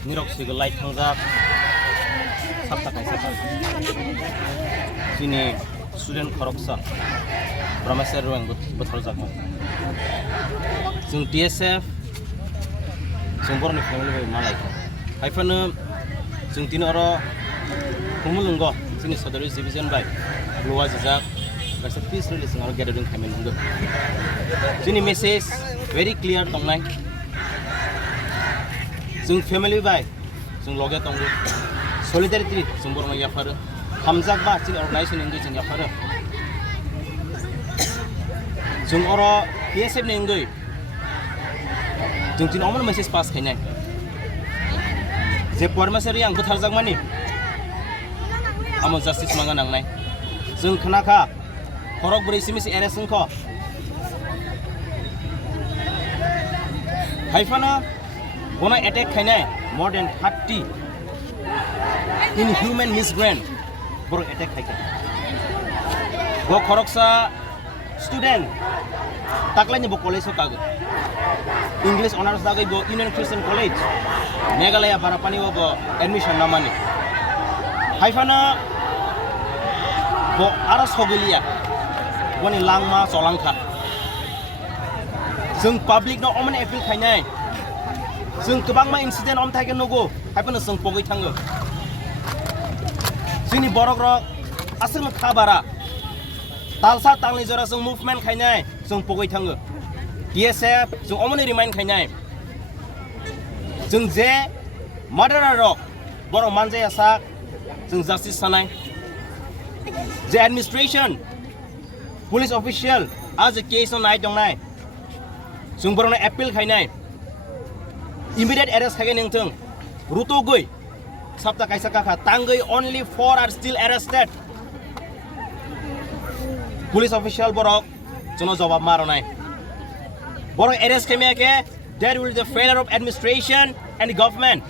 Nirok light hangjak sabta kaisa sini student koroksa professor ruang betul jak sung TSF sung borni family malai haifan sung tin oro kumulungo sini Southern division by luwa jak kaisa peace release oro gathering khamen ungo sini message very clear tongnai sung family by sung loge tongo solidarity sung borno yafar hamjak ba sing organization ingui sing yafar sung oro PSF ne ingui sung tin omon message pass khainai je pormasari ang butharjak mani amo justice manga nangnai sung khnaka korok buri simisi arrest sungkho haifana Bona attack khainai more than 30 inhuman migrant boro attack khaika bo khoroksa student taklai bo college ho kag English honors dagai bo Union Christian College Meghalaya Barapani bo admission namani haifana bo aras hogilia boni langma solangkha जों public no omane appeal khainai जों गोबां incident om thaigen nogo haipano जों pogoi thango जोंनि borok rok asung khabara talsa tangli jora जों movement khainai जों pogoi thango TSF जों omane remind khainai जों je murderer rok borok manjaya sak जों justice sanai je administration police official as a case on night dongnai जों borok appeal khainai immediate arrest khagen ningthung ruto goi sabta kaisa kaka tangoi only 4 are still arrested police official borok jono jawab maronai borok arrest kemeke there will be the failure of administration and the government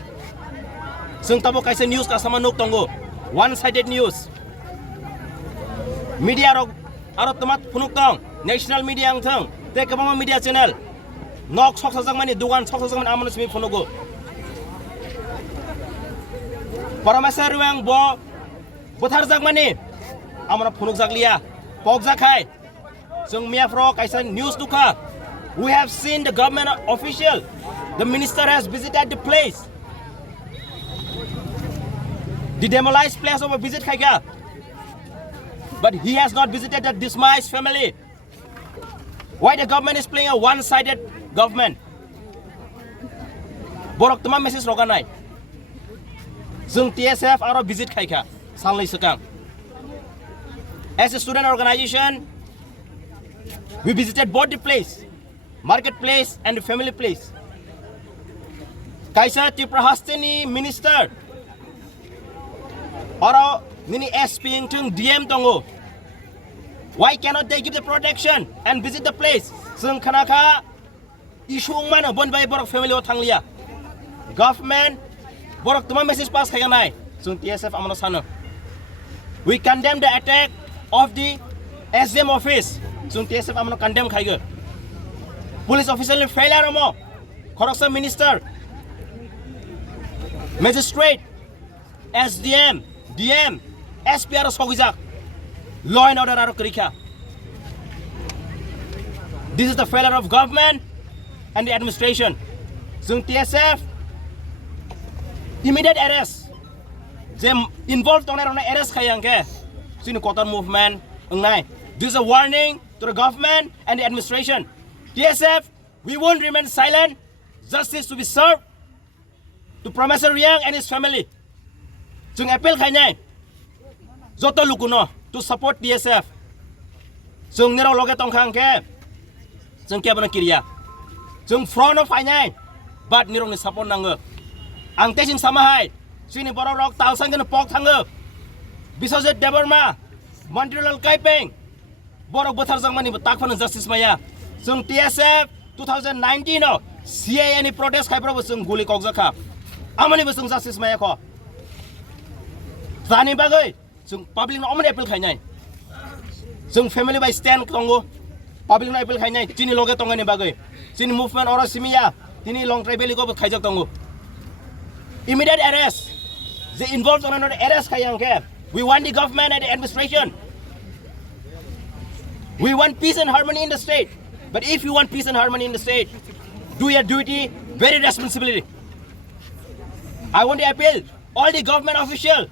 sung tabo kaisa news ka sama nok tongo one sided news media rok aro tomat phunuk tong national media angthung te kabama media channel nok sok sajak mani dugan sok sajak mani amano simi phonogo paramasar ruang bo bothar jak mani amana phonok jaklia pok jakhai jong miafro kaisa news dukha we have seen the government official the minister has visited the place the demolished place of a visit khaiga but he has not visited the dismissed family why the government is playing a one-sided government borok tama message roganai जों TSF aro visit khaika salai sakang as a student organization we visited both the place marketplace and the family place kaisa Tiprahastini minister aro nini SP ingtung DM tongo why cannot they give the protection and visit the place जों khanaka issue mana bon bai borok family o thanglia government borok tuma message pass khaganai जों TSF amano sano we condemn the attack of the SDM office जों TSF amano condemn khaigo police official failure mo khoroksa minister magistrate SDM DM SP aro sogijak law and order aro krikha this is the failure of government and the administration जों TSF immediate arrest them involved on arrest khayangke sini cotton movement ngai this is a warning to the government and the administration TSF we won't remain silent justice to be served to Professor Riang and his family जों appeal khainai joto lukuno to support TSF जों nero loge tongkhangke जों kebana kiriya जों front of khainai but nirong ni support nango ang tesing samahai sini borok rok talsanggen pok thango bisojit deborma mantrial kaipeng borok bothar jangmani takphano justice maya जों TSF 2019 no CA ni protest khaiprobo जों guli kokjakha amani bo जों justice maya kho jani bagai जों public no amani appeal khainai जों family by stand tongo public no appeal khainai chini loge tongani bagai chini movement ora simia tini long tribal ko khaijak tongo immediate arrest. They involved on another arrest kayang ke. We want the government and the administration. We want peace and harmony in the state. But if you want peace and harmony in the state, do your duty, very responsibility. I want to appeal all the government officials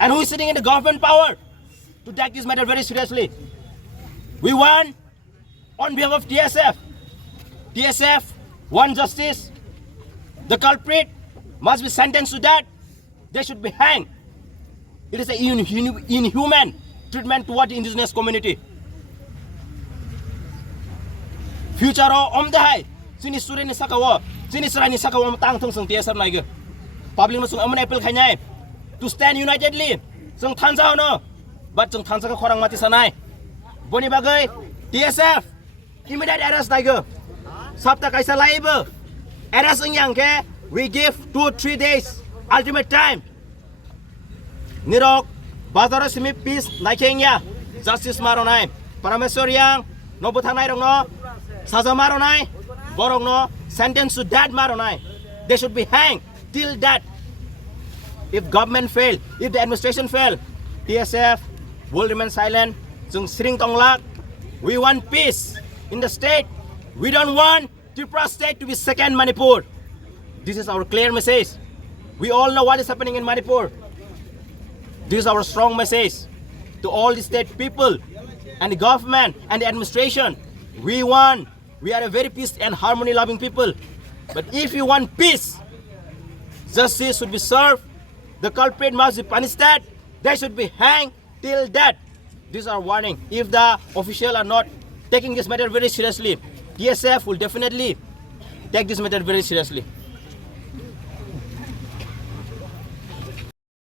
and who is sitting in the government power to take this matter very seriously. We want, on behalf of TSF want justice. The culprit must be sentenced to death. They should be hanged. It is an inhuman treatment toward the indigenous community. Future om dahai sini suri ni sakawa sini serai ni sakawa matang thong sung TSF nai ge. Public masung amon appeal khanyai to stand unitedly. Sung thansa no, but sung thansa ka khorang mati sanai. Boni bagai TSF immediate arrest nai ge. Sabta kaisa laibe arrest yang ke. We give 2-3 days ultimate time. Nirok bazar simi peace naikengya justice maronai parameswar yang no buthanai rong no saza maronai borong no sentence to death maronai. They should be hanged till death. If government fail, if the administration fail, TSF will remain silent. Jung sring tonglak. We want peace in the state. We don't want Tripura state to be second Manipur. This is our clear message. We all know what is happening in Manipur. This is our strong message to all the state people and the government and the administration. We are a very peace and harmony loving people. But if you want peace, justice should be served. The culprit must be punished. They should be hanged till death. This is our warning. If the officials are not taking this matter very seriously, TSF will definitely take this matter very seriously.